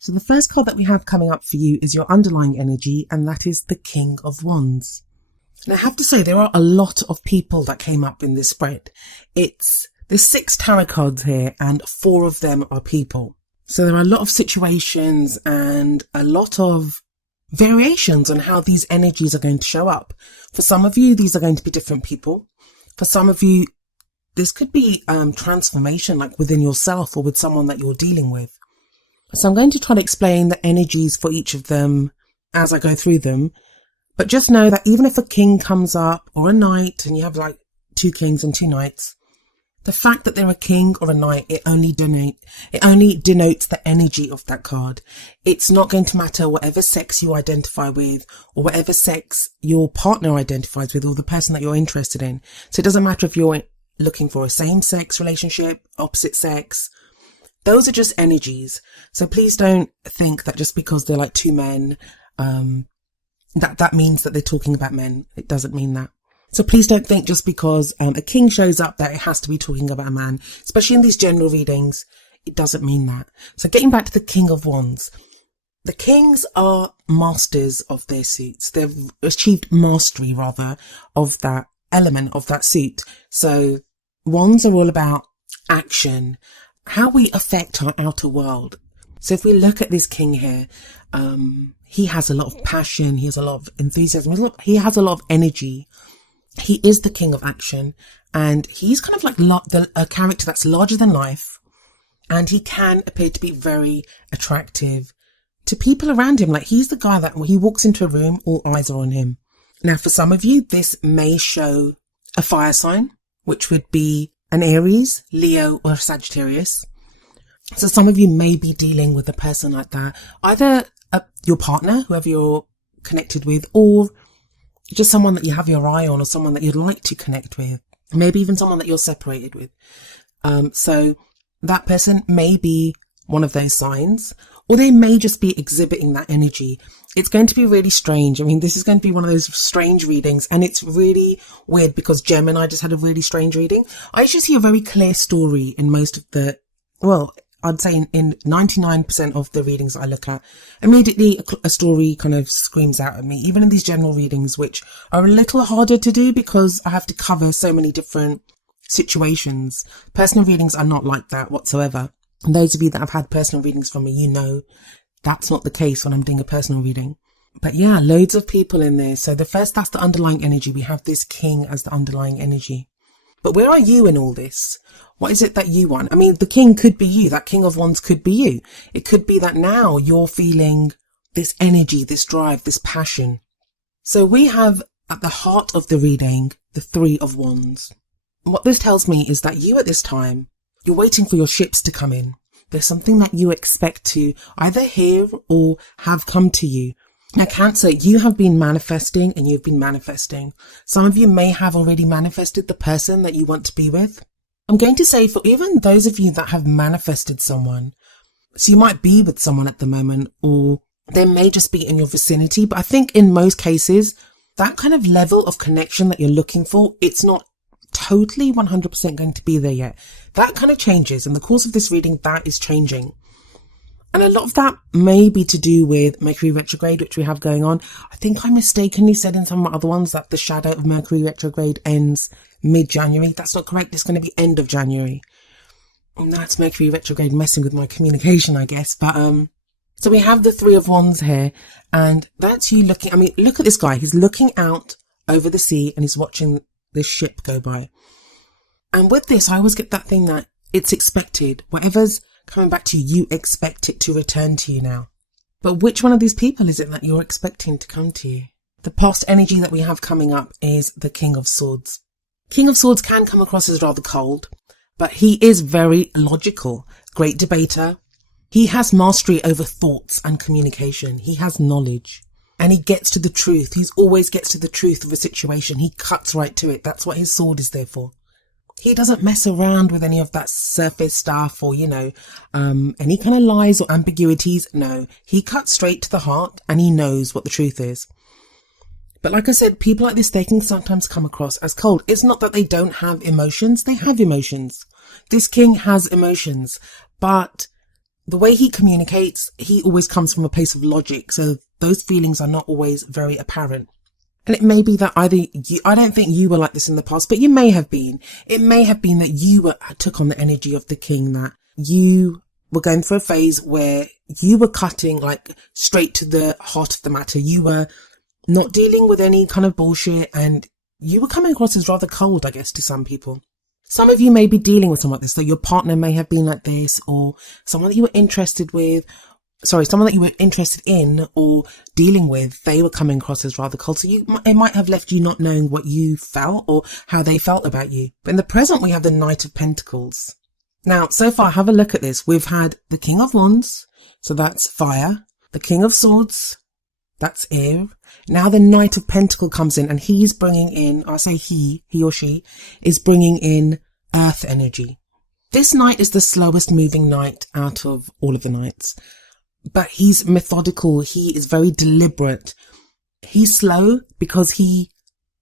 So the first card that we have coming up for you is your underlying energy, and that is the King of Wands. Now I have to say there are a lot of people that came up in this spread. There's 6 tarot cards here and 4 of them are people. So there are a lot of situations and a lot of variations on how these energies are going to show up. For some of you, these are going to be different people. For some of you, this could be transformation, like within yourself or with someone that you're dealing with. So I'm going to try to explain the energies for each of them as I go through them. But just know that even if a king comes up or a knight and you have like 2 kings and 2 knights, the fact that they're a king or a knight, it only denotes the energy of that card. It's not going to matter whatever sex you identify with or whatever sex your partner identifies with or the person that you're interested in. So it doesn't matter if you're looking for a same-sex relationship, opposite sex. Those are just energies. So please don't think that just because they're like 2 men, that means that they're talking about men. It doesn't mean that. So please don't think just because a king shows up that it has to be talking about a man, especially in these general readings. It doesn't mean that. So getting back to the King of Wands. The kings are masters of their suits. They've achieved mastery, rather, of that element of that suit. So wands are all about action, how we affect our outer world. So if we look at this king here, he has a lot of passion. He has a lot of enthusiasm. He has a lot of energy. He is the king of action, and he's kind of like a character that's larger than life, and he can appear to be very attractive to people around him. Like he's the guy that when he walks into a room, all eyes are on him. Now, for some of you, this may show a fire sign, which would be an Aries, Leo, or Sagittarius. So some of you may be dealing with a person like that, either your partner, whoever you're connected with, or just someone that you have your eye on or someone that you'd like to connect with, maybe even someone that you're separated with. So that person may be one of those signs, or they may just be exhibiting that energy. It's going to be really strange. I mean, this is going to be one of those strange readings, and it's really weird because Gemini just had a really strange reading. I actually see a very clear story in most of the, well, I'd say in 99% of the readings I look at, immediately a story kind of screams out at me, even in these general readings, which are a little harder to do because I have to cover so many different situations. Personal readings are not like that whatsoever. And those of you that have had personal readings from me, you know that's not the case when I'm doing a personal reading. But yeah, loads of people in there. So that's the underlying energy. We have this king as the underlying energy. But where are you in all this? What is it that you want? I mean, the king could be you. That King of Wands could be you. It could be that now you're feeling this energy, this drive, this passion. So we have at the heart of the reading, the 3 of Wands. What this tells me is that you at this time, you're waiting for your ships to come in. There's something that you expect to either hear or have come to you. Now, Cancer, you have been manifesting and you've been manifesting. Some of you may have already manifested the person that you want to be with. I'm going to say for even those of you that have manifested someone, so you might be with someone at the moment, or they may just be in your vicinity. But I think in most cases, that kind of level of connection that you're looking for, it's not totally 100% going to be there yet. That kind of changes. In the course of this reading, that is changing. And a lot of that may be to do with Mercury retrograde, which we have going on. I think I mistakenly said in some of my other ones that the shadow of Mercury retrograde ends mid-January. That's not correct. It's going to be end of January. And that's Mercury retrograde messing with my communication, I guess. But so we have the 3 of Wands here, and that's you looking. I mean, look at this guy. He's looking out over the sea and he's watching this ship go by. And with this, I always get that thing that it's expected. Whatever's coming back to you, you expect it to return to you now. But which one of these people is it that you're expecting to come to you? The past energy that we have coming up is the King of Swords. King of Swords can come across as rather cold, but he is very logical, great debater. He has mastery over thoughts and communication. He has knowledge and he gets to the truth. He always gets to the truth of a situation. He cuts right to it. That's what his sword is there for. He doesn't mess around with any of that surface stuff or, any kind of lies or ambiguities. No, he cuts straight to the heart and he knows what the truth is. But like I said, people like this, they can sometimes come across as cold. It's not that they don't have emotions. They have emotions. This king has emotions, but the way he communicates, he always comes from a place of logic. So those feelings are not always very apparent. And it may be that either you, I don't think you were like this in the past, but you may have been. It may have been that you took on the energy of the king, that you were going through a phase where you were cutting like straight to the heart of the matter. You were not dealing with any kind of bullshit, and you were coming across as rather cold, I guess, to some people. Some of you may be dealing with someone like this, so your partner may have been like this, or someone that you were interested in or dealing with, they were coming across as rather cold. So it might have left you not knowing what you felt or how they felt about you. But in the present, we have the Knight of Pentacles. Now, so far, have a look at this. We've had the King of Wands, so that's fire. The King of Swords, that's air. Now the Knight of Pentacles comes in, and he's bringing in, I say he or she, is bringing in earth energy. This knight is the slowest moving knight out of all of the knights, but he's methodical. He is very deliberate. He's slow because he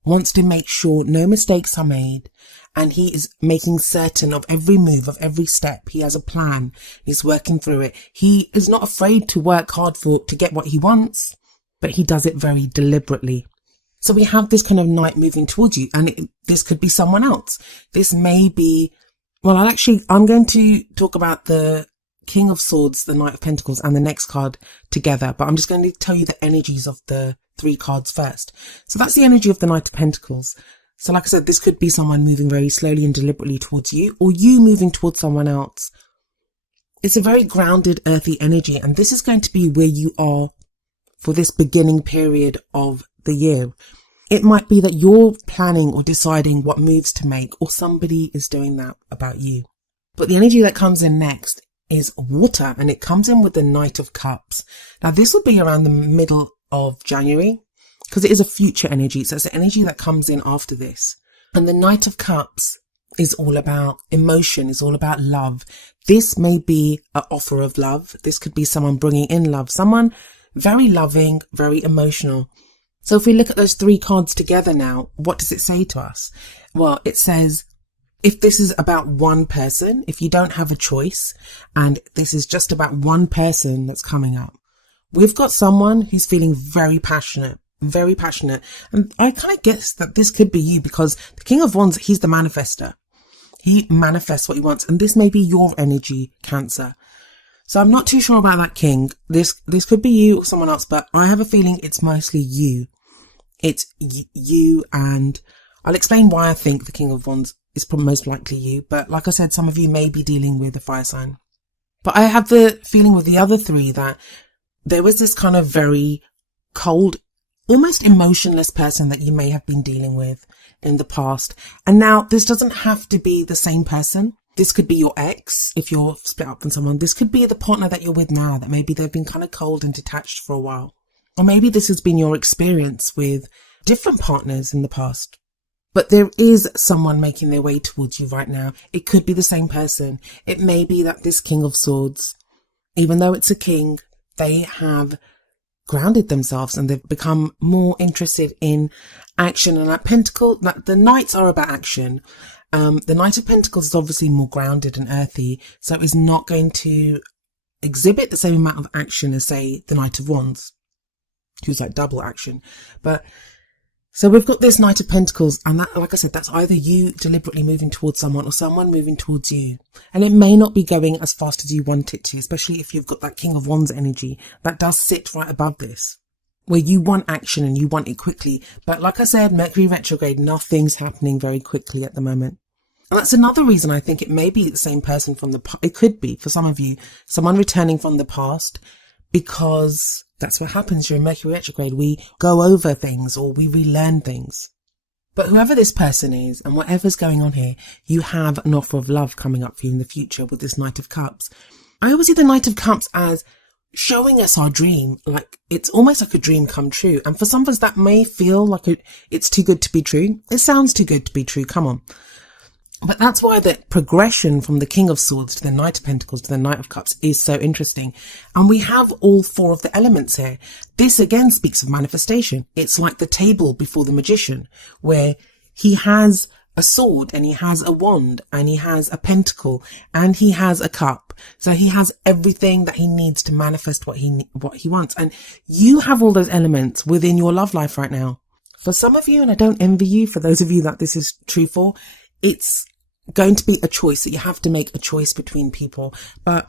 wants to make sure no mistakes are made, and he is making certain of every move, of every step. He has a plan. He's working through it. He is not afraid to work hard to get what he wants, but he does it very deliberately. So we have this kind of knight moving towards you, and this could be someone else. This may be, I'm going to talk about the King of Swords, the Knight of Pentacles, and the next card together, but I'm just going to tell you the energies of the 3 cards first. So that's the energy of the Knight of Pentacles. So like I said, this could be someone moving very slowly and deliberately towards you, or you moving towards someone else. It's a very grounded, earthy energy, and this is going to be where you are for this beginning period of the year. It might be that you're planning or deciding what moves to make, or somebody is doing that about you. But the energy that comes in next is water, and it comes in with the Knight of Cups. Now this will be around the middle of January, because it is a future energy. So it's an energy that comes in after this. And the Knight of Cups is all about emotion, is all about love. This may be an offer of love. This could be someone bringing in love, someone very loving, very emotional. So if we look at those 3 cards together now, what does it say to us? Well, it says, if this is about one person, if you don't have a choice, and this is just about one person that's coming up, we've got someone who's feeling very passionate. And I kind of guess that this could be you, because the King of Wands, he's the manifester. He manifests what he wants. And this may be your energy, Cancer. So I'm not too sure about that king. This could be you or someone else, but I have a feeling it's mostly you. It's you, and I'll explain why I think the King of Wands is probably most likely you. But like I said, some of you may be dealing with a fire sign. But I have the feeling with the other 3 that there was this kind of very cold, almost emotionless person that you may have been dealing with in the past. And now this doesn't have to be the same person. This could be your ex, if you're split up from someone. This could be the partner that you're with now, that maybe they've been kind of cold and detached for a while. Or maybe this has been your experience with different partners in the past. But there is someone making their way towards you right now. It could be the same person. It may be that this King of Swords, even though it's a king, they have grounded themselves and they've become more interested in action. And that the knights are about action. The Knight of Pentacles is obviously more grounded and earthy, so it's not going to exhibit the same amount of action as, say, the Knight of Wands, who's like double action. But so we've got this Knight of Pentacles, and that, like I said, that's either you deliberately moving towards someone or someone moving towards you. And it may not be going as fast as you want it to, especially if you've got that King of Wands energy that does sit right above this, where you want action and you want it quickly. But like I said, Mercury retrograde, nothing's happening very quickly at the moment. And that's another reason I think it may be the same person from the past. It could be, for some of you, someone returning from the past, because that's what happens during Mercury retrograde. We go over things or we relearn things. But whoever this person is and whatever's going on here, you have an offer of love coming up for you in the future with this Knight of Cups. I always see the Knight of Cups as showing us our dream, like it's almost like a dream come true. And for some of us that may feel like it's too good to be true. It sounds too good to be true, come on. But that's why the progression from the King of Swords to the Knight of Pentacles to the Knight of Cups is so interesting. And we have all 4 of the elements here. This again speaks of manifestation. It's like the table before the magician, where he has a sword and he has a wand and he has a pentacle and he has a cup. So he has everything that he needs to manifest what he wants. And you have all those elements within your love life right now. For some of you, and I don't envy you, for those of you that this is true for, it's going to be a choice that you have to make a choice between people. But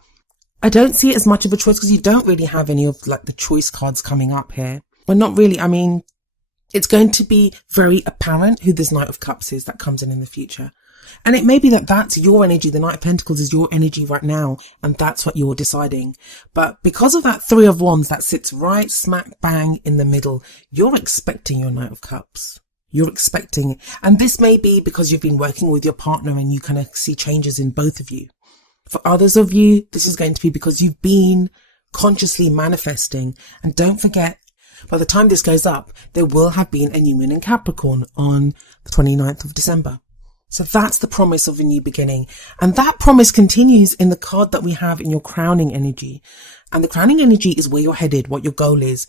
I don't see it as much of a choice because you don't really have any of like the choice cards coming up here. Well, not really. I mean, it's going to be very apparent who this Knight of Cups is that comes in the future. And it may be that that's your energy. The Knight of Pentacles is your energy right now. And that's what you're deciding. But because of that Three of Wands that sits right smack bang in the middle, you're expecting your Knight of Cups. You're expecting. And this may be because you've been working with your partner and you kind of see changes in both of you. For others of you, this is going to be because you've been consciously manifesting. And don't forget, by the time this goes up, there will have been a new moon in Capricorn on the 29th of December. So that's the promise of a new beginning. And that promise continues in the card that we have in your crowning energy. And the crowning energy is where you're headed, what your goal is,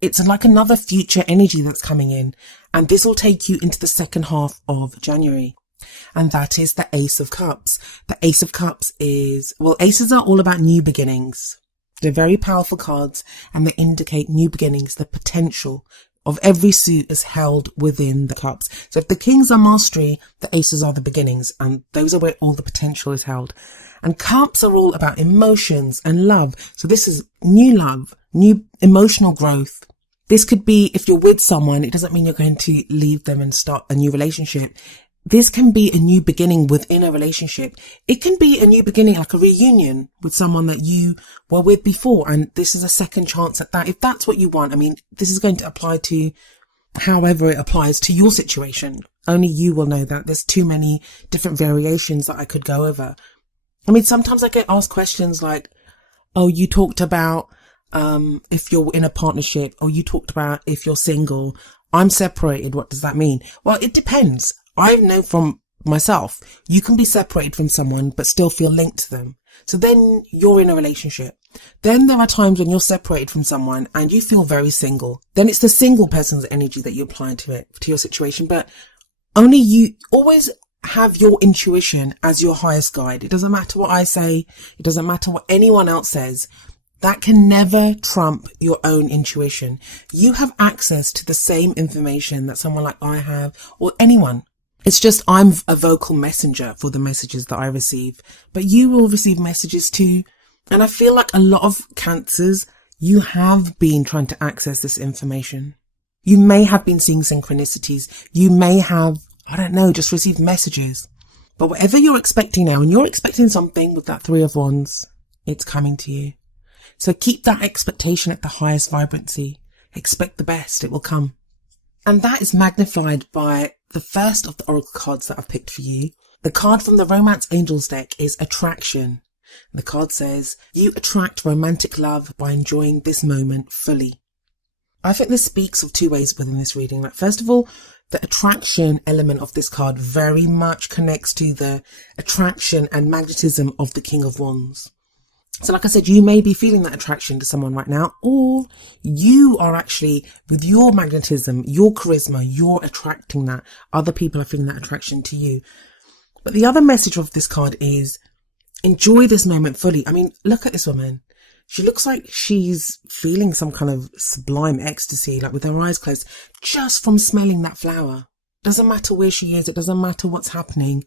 it's like another future energy that's coming in. And this will take you into the second half of January. And that is the Ace of Cups. The Ace of Cups aces are all about new beginnings. They're very powerful cards and they indicate new beginnings. The potential of every suit is held within the cups. So if the kings are mastery, the aces are the beginnings, and those are where all the potential is held. And cups are all about emotions and love. So this is new love, new emotional growth. This could be if you're with someone, it doesn't mean you're going to leave them and start a new relationship. This can be a new beginning within a relationship. It can be a new beginning, like a reunion with someone that you were with before. And this is a second chance at that. If that's what you want, I mean, this is going to apply to however it applies to your situation. Only you will know that. There's too many different variations that I could go over. I mean, sometimes I get asked questions like, oh, you talked about, if you're in a partnership, or you talked about if you're single, I'm separated. What does that mean? Well, it depends. I know from myself, you can be separated from someone, but still feel linked to them. So then you're in a relationship. Then there are times when you're separated from someone and you feel very single. Then it's the single person's energy that you apply to it, to your situation. But only you always have your intuition as your highest guide. It doesn't matter what I say. It doesn't matter what anyone else says. That can never trump your own intuition. You have access to the same information that someone like I have, or anyone. It's just I'm a vocal messenger for the messages that I receive, but you will receive messages too. And I feel like a lot of Cancers, you have been trying to access this information. You may have been seeing synchronicities. You may have, I don't know, just received messages. But whatever you're expecting now, and you're expecting something with that Three of Wands, it's coming to you. So keep that expectation at the highest vibrancy. Expect the best. It will come. And that is magnified by the first of the oracle cards that I've picked for you. The card from the Romance Angels deck is Attraction. The card says, you attract romantic love by enjoying this moment fully. I think this speaks of two ways within this reading. Like, first of all, the attraction element of this card very much connects to the attraction and magnetism of the King of Wands. So like I said, you may be feeling that attraction to someone right now, or you are actually, with your magnetism, your charisma, you're attracting that. Other people are feeling that attraction to you. But the other message of this card is, enjoy this moment fully. I mean, look at this woman. She looks like she's feeling some kind of sublime ecstasy, like with her eyes closed, just from smelling that flower. Doesn't matter where she is. It doesn't matter what's happening.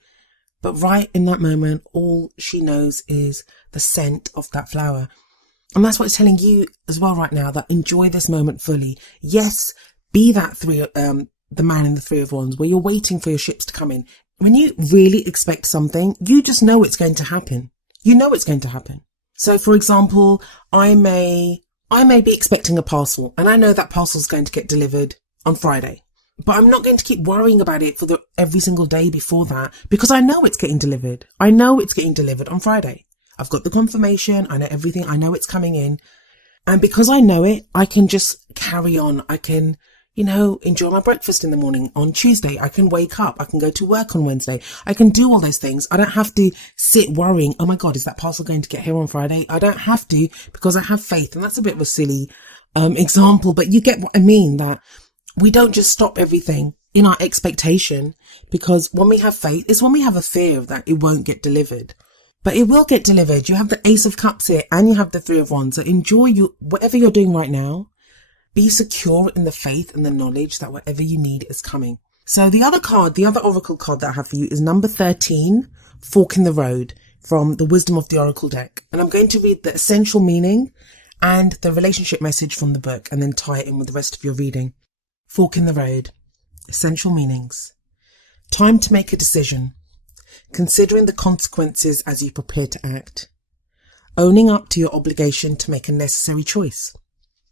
But right in that moment, all she knows is the scent of that flower. And that's what it's telling you as well right now, that enjoy this moment fully. Yes, be that the man in the Three of Wands, where you're waiting for your ships to come in. When you really expect something, you just know it's going to happen. You know it's going to happen. So for example, I may be expecting a parcel, and I know that parcel is going to get delivered on Friday. But I'm not going to keep worrying about it for every single day before that, because I know it's getting delivered. I know it's getting delivered on Friday. I've got the confirmation. I know everything. I know it's coming in. And because I know it, I can just carry on. I can, enjoy my breakfast in the morning on Tuesday. I can wake up. I can go to work on Wednesday. I can do all those things. I don't have to sit worrying, oh my God, is that parcel going to get here on Friday? I don't have to, because I have faith. And that's a bit of a silly example, but you get what I mean, that we don't just stop everything in our expectation, because when we have faith is when we have a fear that it won't get delivered. But it will get delivered. You have the Ace of Cups here and you have the Three of Wands. So enjoy whatever you're doing right now. Be secure in the faith and the knowledge that whatever you need is coming. So the other oracle card that I have for you is number 13, Fork in the Road, from the Wisdom of the Oracle deck. And I'm going to read the essential meaning and the relationship message from the book and then tie it in with the rest of your reading. Fork in the Road. Essential meanings. Time to make a decision. Considering the consequences as you prepare to act. Owning up to your obligation to make a necessary choice.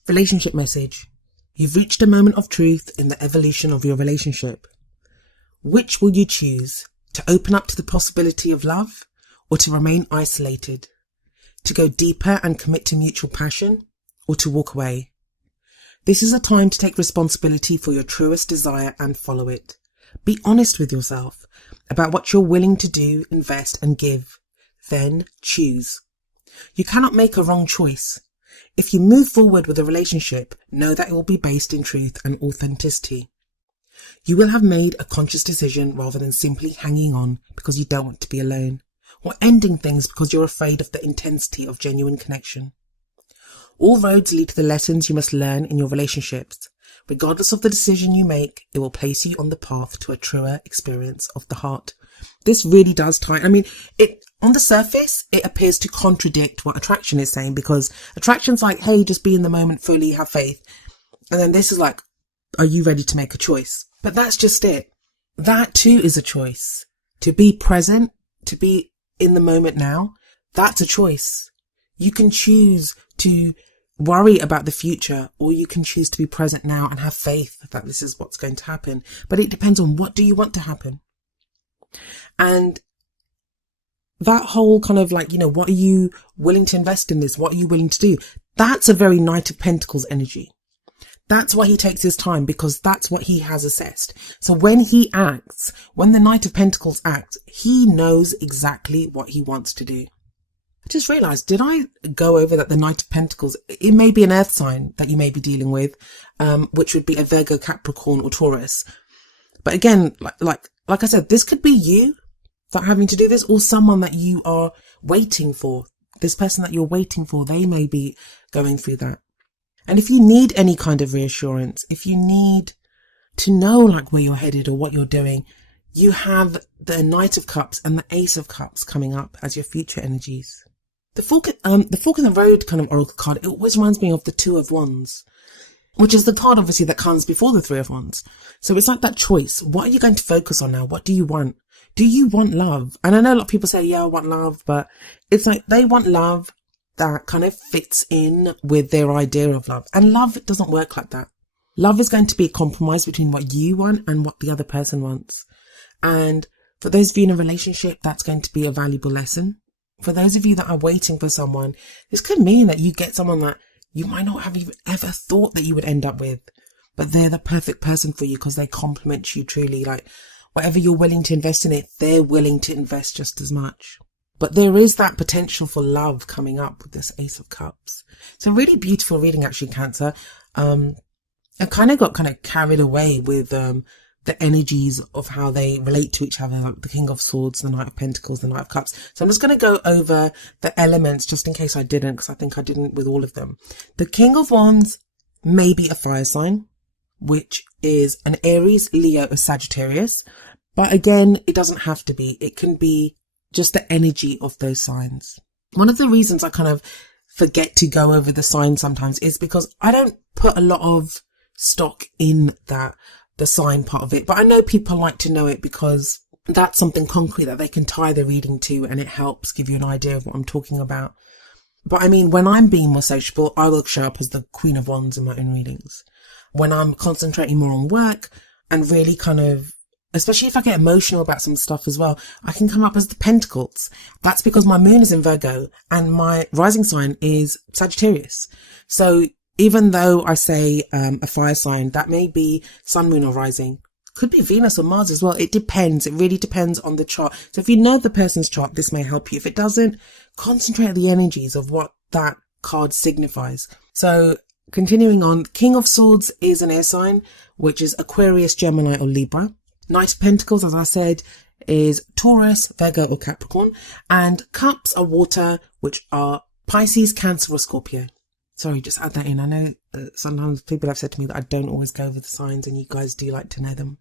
Relationship message. You've reached a moment of truth in the evolution of your relationship. Which will you choose? To open up to the possibility of love or to remain isolated? To go deeper and commit to mutual passion or to walk away? This is a time to take responsibility for your truest desire and follow it. Be honest with yourself about what you're willing to do, invest and give. Then choose. You cannot make a wrong choice. If you move forward with a relationship, know that it will be based in truth and authenticity. You will have made a conscious decision rather than simply hanging on because you don't want to be alone, or ending things because you're afraid of the intensity of genuine connection. All roads lead to the lessons you must learn in your relationships. Regardless of the decision you make, it will place you on the path to a truer experience of the heart. This really does tie. On the surface, it appears to contradict what attraction is saying, because attraction's like, hey, just be in the moment fully, have faith. And then this is like, are you ready to make a choice? But that's just it. That too is a choice. To be present, to be in the moment now, that's a choice. You can choose to worry about the future, or you can choose to be present now and have faith that this is what's going to happen. But it depends on what do you want to happen. And that whole kind of like, what are you willing to invest in this? What are you willing to do? That's a very Knight of Pentacles energy. That's why he takes his time, because that's what he has assessed. So when he acts, when the Knight of Pentacles acts, he knows exactly what he wants to do. I just realized, did I go over that the Knight of Pentacles, it may be an earth sign that you may be dealing with, which would be a Virgo, Capricorn or Taurus. But again, like I said, this could be you for having to do this, or someone that you are waiting for. This person that you're waiting for, they may be going through that. And if you need any kind of reassurance, if you need to know like where you're headed or what you're doing, you have the Knight of Cups and the Ace of Cups coming up as your future energies. The Fork in the Road kind of oracle card, it always reminds me of the Two of Wands, which is the card obviously that comes before the Three of Wands. So it's like that choice. What are you going to focus on now? What do you want? Do you want love? And I know a lot of people say, yeah, I want love, but it's like they want love that kind of fits in with their idea of love. And love doesn't work like that. Love is going to be a compromise between what you want and what the other person wants. And for those of you in a relationship, that's going to be a valuable lesson. For those of you that are waiting for someone, this could mean that you get someone that you might not have even ever thought that you would end up with, but they're the perfect person for you because they complement you truly. Like whatever you're willing to invest in it, they're willing to invest just as much. But there is that potential for love coming up with this Ace of Cups. So really beautiful reading, actually, Cancer. I kind of got carried away with the energies of how they relate to each other, like the King of Swords, the Knight of Pentacles, the Knight of Cups. So I'm just going to go over the elements just in case I didn't, because I think I didn't with all of them. The King of Wands may be a fire sign, which is an Aries, Leo, or Sagittarius. But again, it doesn't have to be. It can be just the energy of those signs. One of the reasons I kind of forget to go over the signs sometimes is because I don't put a lot of stock in the sign part of it. But I know people like to know it because that's something concrete that they can tie their reading to, and it helps give you an idea of what I'm talking about. But I mean, when I'm being more sociable, I will show up as the Queen of Wands in my own readings. When I'm concentrating more on work and really especially if I get emotional about some stuff as well, I can come up as the Pentacles. That's because my moon is in Virgo and my rising sign is Sagittarius. So even though I say a fire sign, that may be sun, moon or rising. Could be Venus or Mars as well. It depends. It really depends on the chart. So if you know the person's chart, this may help you. If it doesn't, concentrate on the energies of what that card signifies. So continuing on, King of Swords is an air sign, which is Aquarius, Gemini or Libra. Knight of Pentacles, as I said, is Taurus, Virgo or Capricorn, and cups are water, which are Pisces, Cancer or Scorpio. Sorry, just add that in. I know sometimes people have said to me that I don't always go over the signs and you guys do like to know them.